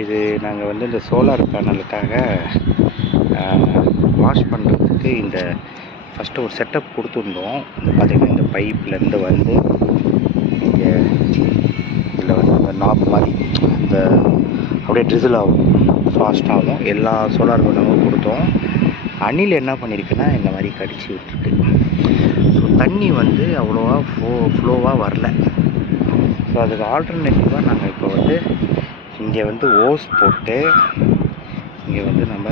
இது நாங்கள் வந்து இந்த சோலார் பேனலுக்காக வாஷ் பண்ணுறதுக்கு இந்த ஃபஸ்ட்டு ஒரு செட்டப் கொடுத்துருந்தோம். இந்த பார்த்திங்கன்னா இந்த பைப்லேருந்து வந்து இங்கே இதில் வந்து இந்த நாப் மாதிரி இந்த அப்படியே ட்ரிசில் ஆகும், ஃபாஸ்ட்டாகும். எல்லா சோலார் பேனலும் கொடுத்தோம். அணில் என்ன பண்ணியிருக்குன்னா இந்த மாதிரி கடிச்சு விட்டுருக்கு. ஸோ தண்ணி வந்து அவ்வளோவா ஃப்ளோவாக வரல. ஸோ அதுக்கு ஆல்டர்னேட்டிவாக நாங்கள் இப்போ வந்து இங்கே வந்து ஓஸ் போட்டு இங்கே வந்து நம்ம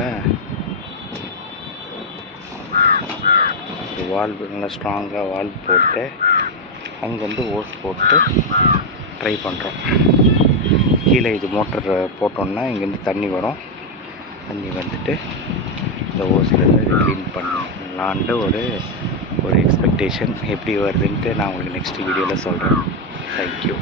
வால்வு நல்லா ஸ்ட்ராங்காக வால்வு போட்டு அங்கே வந்து ஓஸ் போட்டு ட்ரை பண்ணுறோம். கீழே இது மோட்டர் போட்டோன்னா இங்கேருந்து தண்ணி வரும். தண்ணி வந்துட்டு இந்த ஓஸ்லேருந்து இது க்ளீன் பண்ணலான்ட்டு ஒரு எக்ஸ்பெக்டேஷன். எப்படி வருதுன்ட்டு நான் உங்களுக்கு நெக்ஸ்ட் வீடியோவில் சொல்கிறேன். தேங்க்யூ.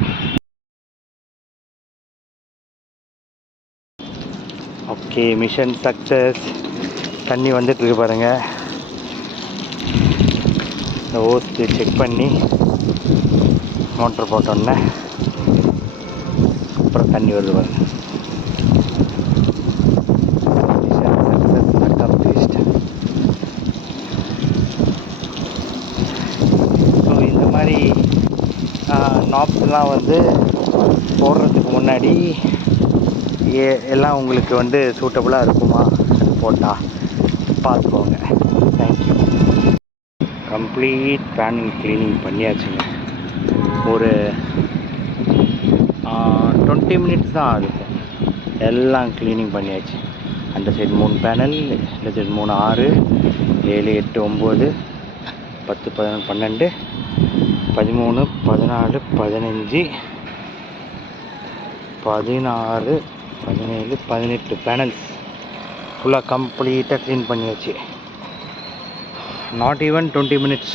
Okay, mission success. தண்ணி வந்துட்டுருக்கு பாருங்கள். இந்த ஓஸ்க்கு செக் பண்ணி மோட்டர் போட்டோன்னே அப்புறம் தண்ணி வருது பாருங்கள். Mission success accomplished. ஸோ இந்த மாதிரி நாப்ஸ்லாம் வந்து போடுறதுக்கு முன்னாடி எல்லாம் உங்களுக்கு வந்து சூட்டபுளாக இருக்குமா போட்டால் பார்த்துக்கோங்க. தேங்க்யூ. கம்ப்ளீட் பேனல் க்ளீனிங் பண்ணியாச்சுங்க. ஒரு 20 மினிட்ஸ் தான் ஆகும். எல்லாம் க்ளீனிங் பண்ணியாச்சு. அந்த சைடு 3 பேனல், இந்த சைடு 3, 6, 7, 8, 9, 10, 11, 12, 13, 14, 15, 16, 17, 18 பேனல்ஸ் ஃபுல்லாக கம்ப்ளீட்டாக க்ளீன் பண்ணியாச்சு. Not even 20 minutes.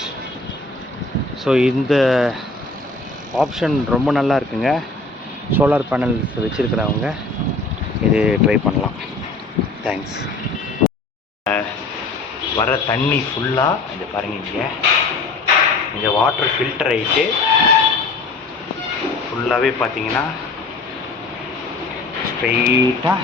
ஸோ இந்த ஆப்ஷன் ரொம்ப நல்லா இருக்குங்க. சோலார் பேனல்ஸ் வச்சுருக்கிறவங்க இது ட்ரை பண்ணலாம். தேங்க்ஸ். வர தண்ணி ஃபுல்லாக இது பாருங்க. இங்கே வாட்டர் ஃபில்டர் ஆகிட்டு ஃபுல்லாகவே பார்த்தீங்கன்னா ஸ்ட்ரெயிட்டாக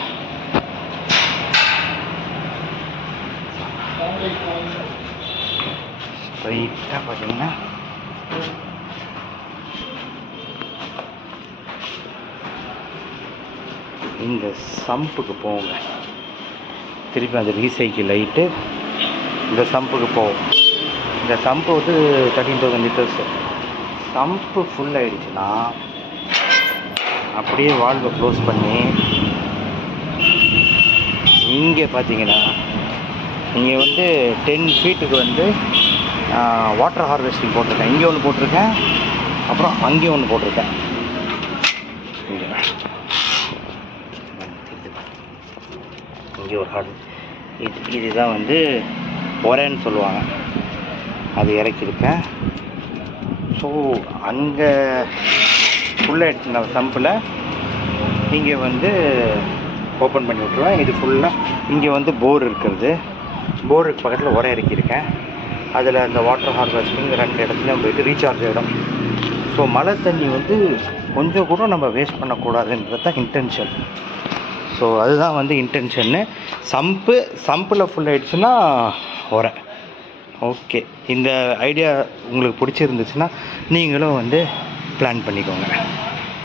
பார்த்தீங்கன்னா இந்த சம்புக்கு போங்க. திருப்பி அந்த ரீசைக்கிள் லைட்டு இந்த சம்புக்கு போகும். இந்த சம்பு வந்து 13,000 லிட்டர்ஸ். சம்பு ஃபுல் ஆகிடுச்சுன்னா அப்படியே வால்வை க்ளோஸ் பண்ணி இங்கே பார்த்தீங்கன்னா இங்கே வந்து 10 ஃபீட்டுக்கு வந்து வாட்டர் ஹார்வெஸ்டிங் போட்டிருக்கேன். இங்கே ஒன்று போட்டிருக்கேன், அப்புறம் அங்கேயும் ஒன்று போட்டிருக்கேன். இங்கே ஒரு இதுதான் வந்து ஒரேன்னு சொல்லுவாங்க, அது இறக்கியிருக்கேன். ஸோ அங்கே ஃபுல்லாக எடுத்துன சம்பில் இங்கே வந்து ஓப்பன் பண்ணி விட்ருவேன். இது ஃபுல்லாக இங்கே வந்து போர் இருக்கிறது. போருக்கு பக்கத்தில் உரம் இறக்கியிருக்கேன். அதில் அந்த வாட்டர் ஹார்வெஸ்டிங் 2 இடத்துலையும் போய்ட்டு ரீசார்ஜ் ஆகிடும். ஸோ மழை தண்ணி வந்து கொஞ்சம் கூட நம்ம வேஸ்ட் பண்ணக்கூடாதுன்றது தான் இன்டென்ஷன். ஸோ அதுதான் வந்து இன்டென்ஷன்னு. சம்பில் ஃபுல் ஆகிடுச்சுன்னா உரம். ஓகே, இந்த ஐடியா உங்களுக்கு பிடிச்சிருந்துச்சுன்னா நீங்களும் வந்து பிளான் பண்ணிக்கோங்க.